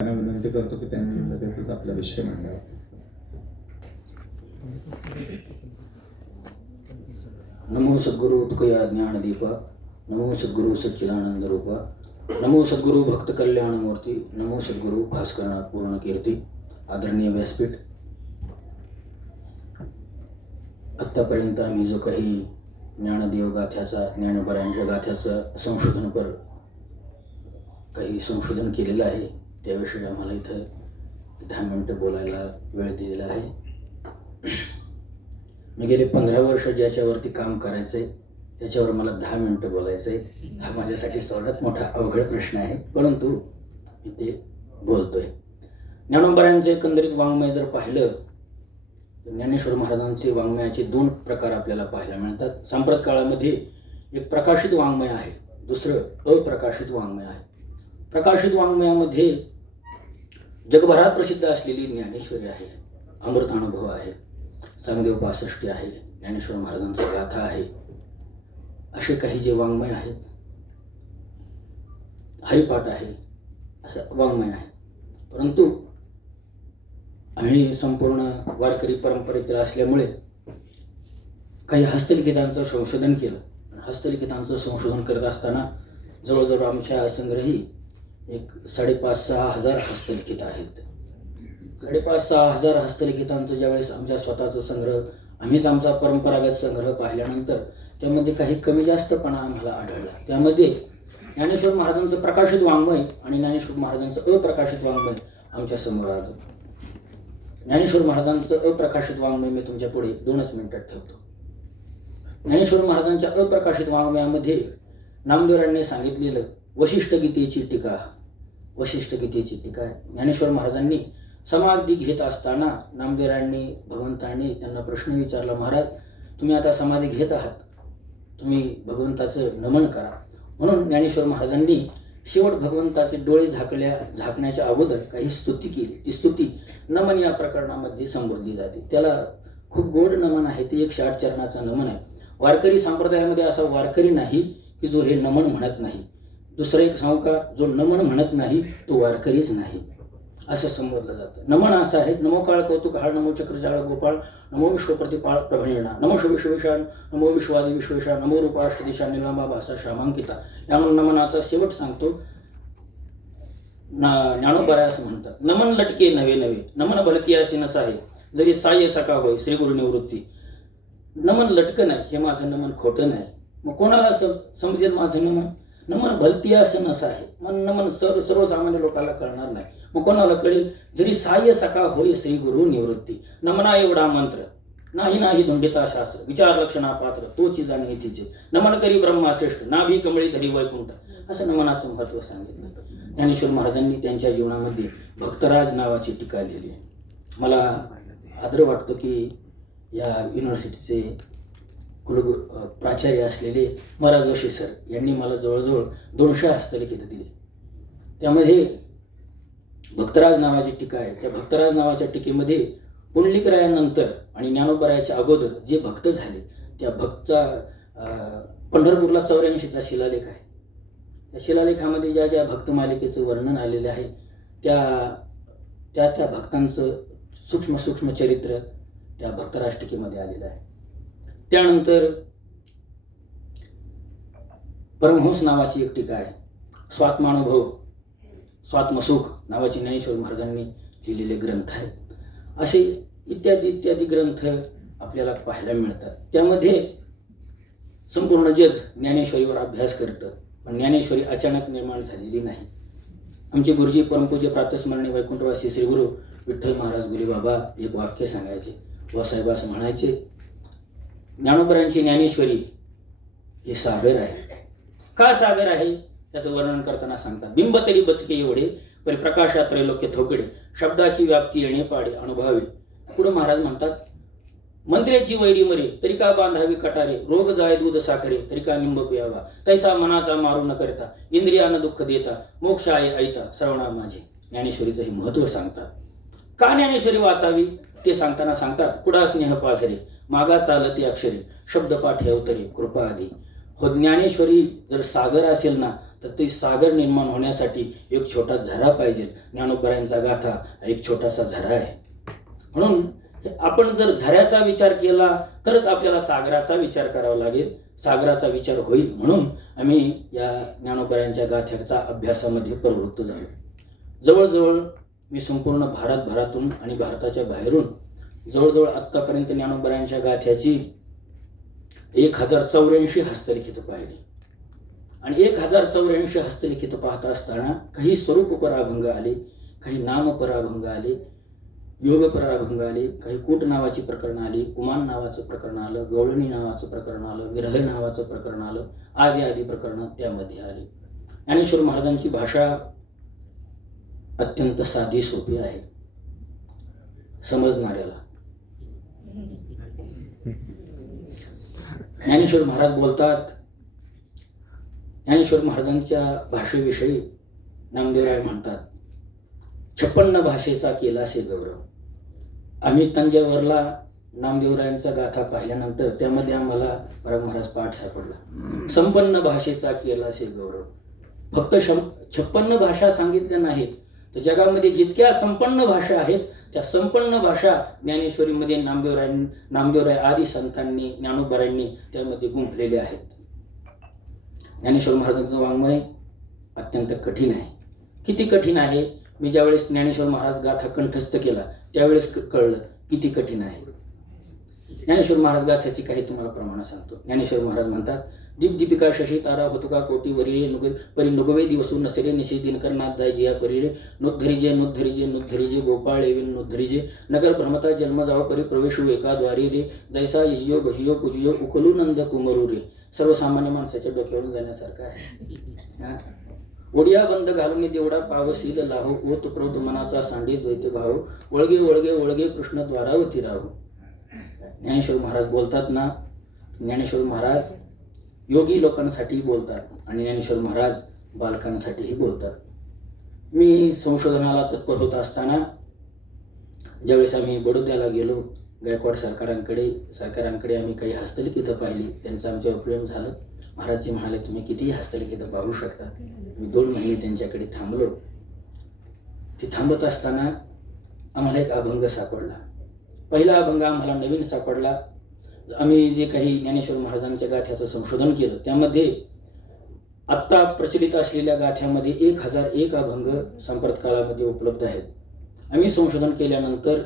त्यांना विनंती करतो की त्यांनी लगेचच आपला विषय मांडावा. नमो सद्गुरु तुकया ज्ञानदीपा, नमो सद्गुरु सच्चिदानंद रूपा, नमो सद्गुरु भक्त कल्याण मूर्ती, नमो सद्गुरु भास्करनाथ पूर्ण कीर्ती. आदरणीय व्यासपीठ, आत्तापर्यंत आम्ही जो काही ज्ञानदेव गाथ्याचा, ज्ञानोबारायांच्या गाथ्याचं संशोधनपर काही संशोधन केलेलं आहे, त्याविषयी आम्हाला इथं 10 मिनिटं बोलायला वेळ दिलेला आहे. मी गेले 15 वर्ष ज्याच्यावरती काम करायचं आहे त्याच्यावर मला 10 मिनिटं बोलायचं आहे. हा माझ्यासाठी सर्वात मोठा अवघड प्रश्न आहे, परंतु मी ते बोलतोय. ज्ञानोबारायांचे एकंदरीत वाङ्मय जर पाहिलं तर ज्ञानेश्वर महाराजांचे वाङ्मयाचे 2 प्रकार आपल्याला पाहायला मिळतात. सांप्रत काळामध्ये एक प्रकाशित वाङ्मय आहे, दुसरं अप्रकाशित वाङ्मय आहे. प्रकाशित वाङ्मयामध्ये जगभरात प्रसिद्ध असलेली ज्ञानेश्वरी आहे, अमृतानुभव आहे, सांगदेव 65 आहे, ज्ञानेश्वर महाराजांचा गाथा आहे. असे काही जे वाङ्मय आहेत, हरिपाठ आहे, असं वाङ्मय आहे. परंतु आम्ही संपूर्ण वारकरी परंपरेतील असल्यामुळे काही हस्तलिखितांचं संशोधन केलं. हस्तलिखितांचं संशोधन करत असताना जवळजवळ आमच्या संग्रही एक 5,500-6,000 हस्तलिखित आहेत. 5,500-6,000 हस्तलिखितांचं ज्यावेळेस आमच्या स्वतःचा संग्रह, आम्हीच आमचा परंपरागत संग्रह पाहिल्यानंतर त्यामध्ये काही कमी जास्तपणा आम्हाला आढळला. त्यामध्ये ज्ञानेश्वर महाराजांचं प्रकाशित वाङ्मय आणि ज्ञानेश्वर महाराजांचं अप्रकाशित वाङ्मय आमच्या समोर आलं. ज्ञानेश्वर महाराजांचं अप्रकाशित वाङ्मय मी तुमच्या पुढे 2च मिनिटात ठेवतो. ज्ञानेश्वर महाराजांच्या अप्रकाशित वाङ्मयामध्ये नामदेवरायांनी सांगितलेलं वशिष्ठ गीतेची टीका, वशिष्ठ गीतेची टीका आहे. ज्ञानेश्वर महाराजांनी समाधी घेत असताना नामदेवरायांनी, भगवंतांनी त्यांना प्रश्न विचारला, महाराज तुम्ही आता समाधी घेत आहात, तुम्ही भगवंताचं नमन करा. म्हणून ज्ञानेश्वर महाराजांनी शेवट भगवंताचे डोळे झाकण्याच्या अगोदर काही स्तुती केली. ती स्तुती नमन या प्रकरणामध्ये संबोधली जाते. त्याला खूप गोड नमन आहे, ते 108 चरणाचा नमन आहे. वारकरी संप्रदायामध्ये असा वारकरी नाही की जो हे नमन म्हणत नाही. दुसरं एक सांगू का, जो नमन म्हणत नाही तो वारकरीच नाही, असं संबोधलं जातं. नमन असं आहे, नमो काळ कौतुक हाळ, नमो चक्रजाळ गोपाळ, नमो विश्वप्रतिपाळ प्रभणेणा, नमो विश्वेशान, नमो विश्वादी विश्वेशा, नमो रूपाष्टदिशा निलांबा भाषा श्यामांकिता. या नमनाचा शेवट सांगतो. ज्ञानोबा असं म्हणतात, नमन लटके नवे नवे, नमन भरती असे नसाहे, जरी साय सका होय श्री गुरु निवृत्ती. नमन लटकं नाही, हे माझं नमन खोटं नाही. मग कोणाला समजेल माझं नमन? नमन भलती असं नसं आहे. मग नमन सर्वसामान्य लोकांना कळणार नाही. मग कोणाला कळेल? जरी साय सका होय श्री गुरु निवृत्ती. नमना एवढा मंत्र नाही नाही धुंडिता शास्त्र, विचार लक्षणा पात्र तोची जाणे तिचे, नमन करी ब्रह्माश्रेष्ठ, नाभी कमळी धरी वैकुंठ. असं नमनाचं महत्त्व सांगितलं. ज्ञानेश्वर महाराजांनी त्यांच्या जीवनामध्ये भक्तराज नावाची टीका लिहिली. मला आदर वाटतो की या युनिव्हर्सिटीचे प्राचार्य असलेले महाराज जोशी सर यांनी मला जवळजवळ 200 हस्तलिखित दिली. त्यामध्ये भक्तराज नावाची टीका आहे. त्या भक्तराज नावाच्या टीकेमध्ये पुंडलिकरायानंतर आणि ज्ञानोबारायाच्या अगोदर जे भक्त झाले त्या भक्तचा पंढरपूरला 84चा शिलालेख आहे. त्या शिलालेखामध्ये ज्या ज्या भक्तमालिकेचं वर्णन आलेलं आहे त्या भक्तांचं सूक्ष्म चरित्र त्या भक्तराज टीकेमध्ये आलेलं आहे. त्यानंतर परमहंस नावाची एक टीका आहे. स्वात्मानुभव, स्वात्मसुख नावाची ज्ञानेश्वर महाराजांनी लिहिलेले ग्रंथ आहेत. असे इत्यादी ग्रंथ आपल्याला पाहायला मिळतात. त्यामध्ये संपूर्ण जग ज्ञानेश्वरीवर अभ्यास करतं, पण ज्ञानेश्वरी अचानक निर्माण झालेली नाही. आमचे गुरुजी परमपूज्य प्रातस्मरणीय वैकुंठवासी श्री गुरु विठ्ठल महाराज गुले बाबा एक वाक्य सांगायचे. साहेब असं म्हणायचे, ज्ञानोबारायांची ज्ञानेश्वरी हे सागर आहे. का सागर आहे त्याचं वर्णन करताना सांगतात, बिंब तरी बचके एवढे परी प्रकाशात त्रैलोक्य थोकडे, शब्दाची व्याप्ती येणे पाडे अनुभवावे. पुढे महाराज म्हणतात, मंत्र्याची वैरी मरे तरी का बांधावी कटारे, रोग जाय दूध साखरे तरी का निंब पियावा, तैसा मनाचा मारू न करता, इंद्रियानं दुःख देता, मोक्ष आहे ऐता श्रवणा माझे. ज्ञानेश्वरीचं हे महत्त्व सांगतात. का ज्ञानेश्वरी वाचावी ते सांगताना सांगतात, कुडा स्नेह पाझरे, मागा चालते अक्षरे, शब्दपाठ अवतरे कृपा आधी, हो, ज्ञानेश्वरी जर सागर असेल ना, तर ते सागर निर्माण होण्यासाठी एक छोटा झरा पाहिजे. ज्ञानोबरायांचा गाथा एक छोटासा झरा आहे. म्हणून आपण जर झऱ्याचा विचार केला तरच आपल्याला सागराचा विचार करावा लागेल, सागराचा विचार होईल. म्हणून आम्ही या ज्ञानोबरायांच्या गाथ्याचा अभ्यासामध्ये प्रवृत्त झालो. जवळजवळ मी संपूर्ण भारतभरातून आणि भारताच्या बाहेरून जवळजवळ आत्तापर्यंत ज्ञानोबरायांच्या गाथ्याची 1084 हस्तलिखितं पाहिली. आणि 1084 हस्तलिखितं पाहता असताना काही स्वरूपपर अभंग आले, काही नामपर अभंग आले, योगपर अभंग आले, काही कूट नावाची प्रकरण आली, उमान नावाचं प्रकरण आलं, गवळणी नावाचं प्रकरण आलं, विरह नावाचं प्रकरण आलं, आदी आदी प्रकरणं त्यामध्ये आली. ज्ञानेश्वर महाराजांची भाषा अत्यंत साधी सोपी आहे समजणाऱ्याला. ज्ञानेश्वर महाराज बोलतात, ज्ञानेश्वर महाराजांच्या भाषेविषयी नामदेवराय म्हणतात, 56 भाषेचा केलासे गौरव. आम्ही तंजावरला नामदेवरायांचा गाथा पाहिल्यानंतर त्यामध्ये आम्हाला परम महाराज पाठ सापडला, संपन्न भाषेचा केलासे गौरव. फक्त 56 भाषा सांगितल्या नाहीत, तर जगामध्ये जितक्या संपन्न भाषा आहेत त्या संपन्न भाषा ज्ञानेश्वरीमध्ये नामदेवराय आदी संतांनी, ज्ञानोबरायांनी त्यामध्ये गुंफलेले आहेत. ज्ञानेश्वर महाराजांचं वाङ्मय अत्यंत कठीण आहे. किती कठीण आहे, मी ज्यावेळेस ज्ञानेश्वर महाराज गाथा कंठस्थ केला त्यावेळेस कळलं किती कठीण आहे. ज्ञानेश्वर महाराज गाथ्याची काही तुम्हाला प्रमाण सांगतो. ज्ञानेश्वर महाराज म्हणतात, दीपदीपिका शशी तारा होतुका कोटी वरिरे परी नुगवे दिवसू नसरे निशी दिनकर नाथ दाय जिया परिरे नोद्धरिजे नोद्धरिजे नोद्धरिजे गोपाळ एविन नोद्धरिजे नगर भ्रमता जन्म जाव परी प्रवेशू एका द्वारी रे जैसा यजियो भजियो पूजियो उकलू नंद कुमरू रे. सर्वसामान्य माणसाच्या डोक्यावरून जाण्यासारखं आहे. ओडिया बंद घालून देवडा पावसील लाहो ओत प्रोत मनाचा सांडी द्वैत भाव वळगे वळगे वळगे कृष्ण द्वारावती राहो. ज्ञानेश्वर महाराज बोलतात ना, ज्ञानेश्वर महाराज योगी लोकांसाठी बोलतात आणि ज्ञानेश्वर महाराज बालकांसाठीही बोलतात. मी संशोधनाला तत्पर होत असताना ज्यावेळेस आम्ही बडोद्याला गेलो, गायकवाड सरकारांकडे आम्ही काही हस्तलिखितं पाहिली, त्यांचं आमच्यावर प्रेम झालं. महाराजजी म्हणाले, तुम्ही कितीही हस्तलिखितं पाहू शकता. मी 2 महिने त्यांच्याकडे थांबलो. ते थांबत असताना आम्हाला एक अभंग सापडला. पहिला अभंग आम्हाला नवीन सापडला. आम्ही जे काही ज्ञानेश्वर महाराजांच्या गाथ्याचं संशोधन केलं त्यामध्ये आत्ता प्रचलित असलेल्या गाथ्यामध्ये 1001 अभंग सांप्रत काळामध्ये उपलब्ध आहेत. आम्ही संशोधन केल्यानंतर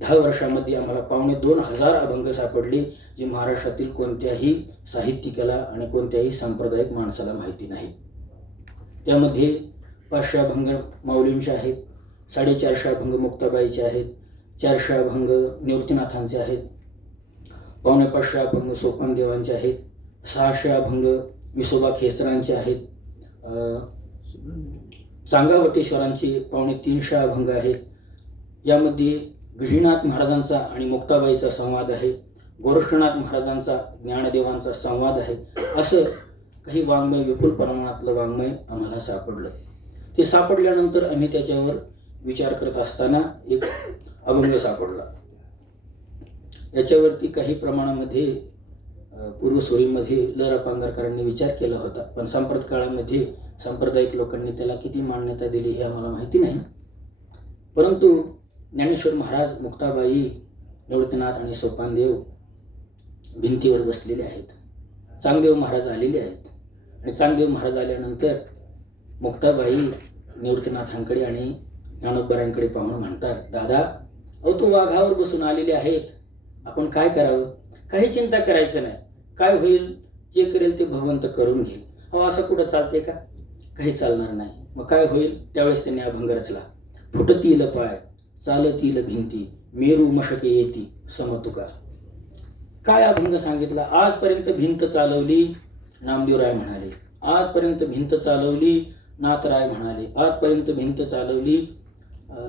10 वर्षामध्ये आम्हाला 2,500 अभंग सापडले, जे महाराष्ट्रातील कोणत्याही साहित्यिकाला आणि कोणत्याही सांप्रदायिक माणसाला माहिती नाही. त्यामध्ये 500 अभंग माऊलींचे आहेत, 450 अभंग मुक्ताबाईचे आहेत, 400 अभंग निवृत्तीनाथांचे आहेत, 550 अभंग सोपानदेवांचे आहेत, 600 अभंग विसोबा खेसरांचे आहेत, चांगावटेश्वरांचे 350 अभंग आहेत. यामध्ये गहिनीनाथ महाराजांचा आणि मुक्ताबाईचा संवाद आहे, गोरक्षनाथ महाराजांचा ज्ञानदेवांचा संवाद आहे. असं काही वाङ्मय, विपुल प्रमाणातलं वाङ्मय आम्हाला सापडलं. ते सापडल्यानंतर आम्ही त्याच्यावर विचार करत असताना एक अभंग सापडला. याच्यावरती काही प्रमाणामध्ये पूर्वसुरीमध्ये ल रा पांगरकरांनी विचार केला होता, पण सांप्रत काळामध्ये सांप्रदायिक लोकांनी त्याला किती मान्यता दिली हे आम्हाला माहिती नाही. परंतु ज्ञानेश्वर महाराज, मुक्ताबाई, निवृत्तीनाथ आणि सोपानदेव भिंतीवर बसलेले आहेत. चांगदेव महाराज आलेले आहेत आणि चांगदेव महाराज आल्यानंतर मुक्ताबाई निवृत्तीनाथांकडे आणि ज्ञानोबरायांकडे पाहून म्हणतात, दादा, अहो तो वाघावर बसून आलेले आहेत, आपण काय करावं? काही चिंता करायचं नाही, काय होईल जे करेल ते भगवंत करून घेईल. अहो असं कुठं चालते का? काही चालणार नाही. मग काय होईल? त्यावेळेस त्यांनी अभंग रचला. फुटतील पाय, चालतील भिंती, मेरू मशके येती समतुका. काय अभंग सांगितला? आजपर्यंत भिंत चालवली नामदेवराय म्हणाले, आजपर्यंत भिंत चालवली नाथराय म्हणाले, आजपर्यंत भिंत चालवली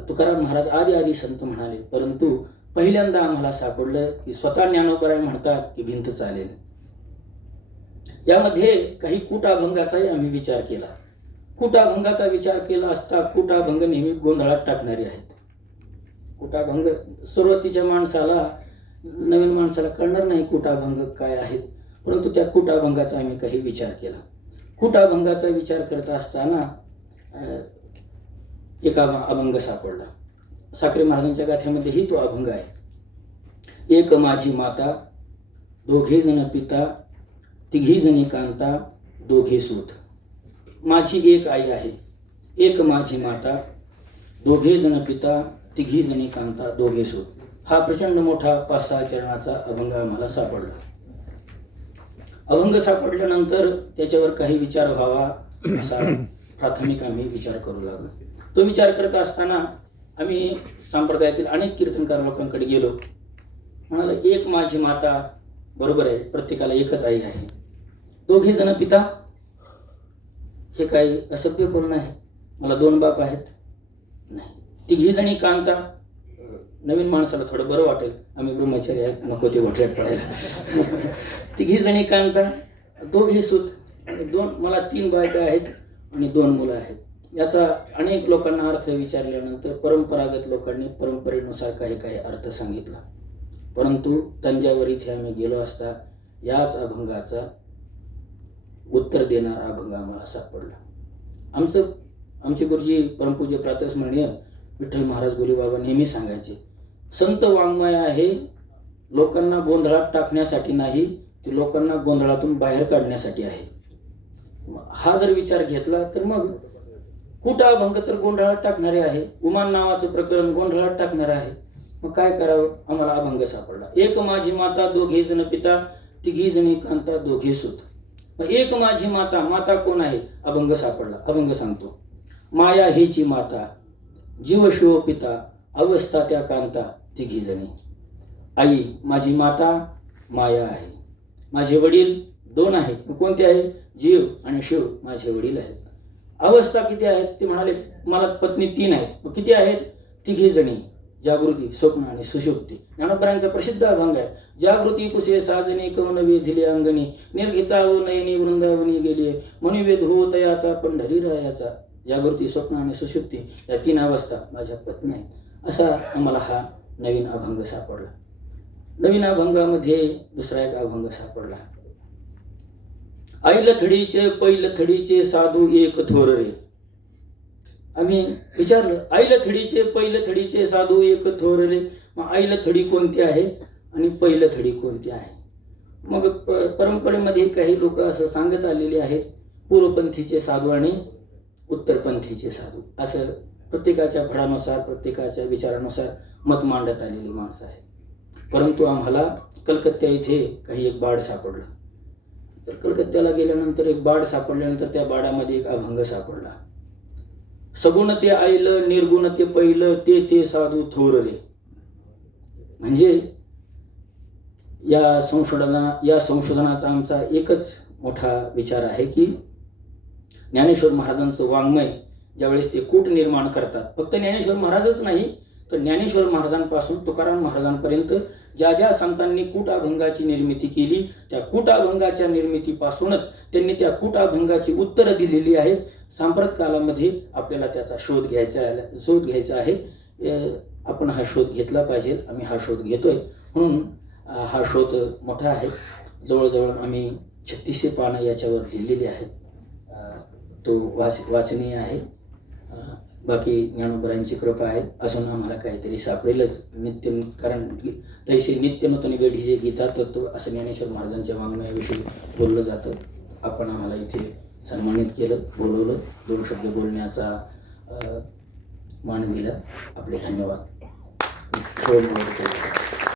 तुकाराम महाराज आदी संत म्हणाले. परंतु पहिल्यांदा आम्हाला सापडलं की स्वतः ज्ञानोबराय म्हणतात की भिंत चालेल. यामध्ये काही कूटाभंगाचाही आम्ही विचार केला. कूटाभंगाचा विचार केला असता कूटाभंग नेहमी गोंधळात टाकणारे आहेत. कूटाभंग सुरुवातीच्या माणसाला, नवीन माणसाला कळणार नाही कूटाभंग काय आहेत. परंतु त्या कूट अभंगाचा आम्ही काही विचार केला. कूट अभंगाचा विचार करत असताना एक अभंग सापडला. साक्रे महाराजांच्या गाथ्यामध्येही तो अभंग आहे. एक माझी माता, दोघे जण पिता, तिघी जणी कांता, दोघे सूत. माझी एक आई आहे, एक माझी माता, दोघे जण पिता, तिघी जणी कांता, दोघे सूत. हा प्रचंड मोठा 5-6 चरणाचा अभंग आम्हाला सापडला. अभंग सापडल्यानंतर त्याच्यावर काही विचार व्हावा असा प्राथमिक आम्ही विचार करू लागलो. तो विचार करत असताना आम्ही संप्रदायातील अनेक कीर्तनकार लोकांकडे गेलो. म्हणाला, एक माझी माता, बरोबर आहे, प्रत्येकाला एकच आई आहे. दोघे जण पिता, हे काही असभ्यपूर्ण आहे. मला 2 बाप आहेत. नाही. तिघी जणी कांता, नवीन माणसाला थोडं बरं वाटेल, आम्ही ब्रह्मचारी आहेत, नको ते घोटऱ्यात पडायला. तिघी जणी कांता, दोघे सूत. मला 3 बायका आहेत आणि 2 मुलं आहेत. याचा अनेक लोकांना अर्थ विचारल्यानंतर परंपरागत लोकांनी परंपरेनुसार काही काही अर्थ सांगितला. परंतु तंजावर इथे आम्ही गेलो असता याच अभंगाचा उत्तर देणारा अभंग आम्हाला सापडला. आमचे गुरुजी परमपूज्य प्रातस्मरणीय विठ्ठल महाराज गोलीबाबा नेहमी सांगायचे, संत वाङ्मय आहे लोकांना गोंधळात टाकण्यासाठी नाही, ते लोकांना गोंधळातून बाहेर काढण्यासाठी आहे. हा जर विचार घेतला तर मग कूट अभंग तर गोंधळात टाकणारे आहे, उमान नावाचं प्रकरण गोंधळात टाकणार आहे. मग काय करावं? आम्हाला अभंग सापडला. एक माझी माता, दोघे जण पिता, तिघी जणी कांता, दोघे सूत. मग एक माझी माता, माता कोण आहे? अभंग सापडला. अभंग सांगतो. माया हेची माता, जीव शिव पिता, अवस्था त्या कांता, तिघी जणी. आई माझी माता, माया आहे. माझे वडील 2 आहेत. कोणते आहे? जीव आणि शिव माझे वडील आहेत. अवस्था किती आहेत? ते म्हणाले, मला पत्नी 3 आहेत. मग किती आहेत? तिघी जणी. जागृती, स्वप्न आणि सुषुप्ती. ज्ञानोबरांचा प्रसिद्ध अभंग आहे. जागृती पुसे साजनी कवन वेधिले अंगणी, निर्घिता व नयनी वृंदावनी गेली, मनुवेद हो तयाचा पंढरी रायाचा. जागृती, स्वप्न आणि सुषुप्ती या 3 अवस्था माझ्या पत्नी आहेत. असा आम्हाला हा नवीन अभंग सापडला. नवीन अभंगामध्ये दुसरा एक अभंग सापडला. ऐलथडीचे पैलथडीचे साधू एक थोर रे. आम्ही विचारलं, ऐलथडीचे पैलथडीचे साधू एक थोर रे. मग ऐलथडी कोणती आहे आणि पैलथडी कोणती आहे? मग परंपरेमध्ये काही लोक असं सांगत आलेले आहेत, पूर्वपंथीचे साधू आणि उत्तरपंथीचे साधू. असं प्रत्येकाच्या फळानुसार, प्रत्येकाच्या विचारानुसार मत मांडत आलेली माणसं आहेत. परंतु आम्हाला कलकत्ता इथे एक बाड सापडलं. तर कलकत्त्याला गेल्यानंतर एक बाड सापडल्यानंतर त्या बाडामध्ये एक अभंग सापडला. सगुण ते आईलं, निर्गुण ते पहिलं, ते साधू थोर रे. म्हणजे या संशोधनाचा आमचा एकच मोठा विचार आहे की ज्ञानेश्वर महाराजांचं वाङ्मय ज्यावेळेस ते कूट निर्माण करतात, फक्त ज्ञानेश्वर महाराजच नाही तर ज्ञानेश्वर महाराजांपासून तुकाराम महाराजांपर्यंत ज्या ज्या संतांनी कूट अभंगाची निर्मिती केली, त्या कूट अभंगाच्या निर्मितीपासूनच त्यांनी त्या कूट अभंगाची उत्तरं दिलेली आहेत. सांप्रत कालामध्ये आपल्याला त्याचा शोध घ्यायचा आहे. आपण हा शोध घेतला पाहिजे. आम्ही हा शोध घेतोय. म्हणून हा शोध मोठा आहे. जवळजवळ आम्ही 3600 पानं याच्यावर लिहिलेली आहेत. तो वाचनीय आहे. बाकी ज्ञानोबरांची कृपा आहे. अजून आम्हाला काहीतरी सापडेलच. कारण तैसे नित्य नूतन वेळ हे गीता तत्व असं ज्ञानेश्वर महाराजांच्या वाङ्मयाविषयी बोललं जातं. आपण आम्हाला इथे सन्मानित केलं, बोलवलं, 2 शब्द बोलण्याचा मान दिला. आपले धन्यवाद.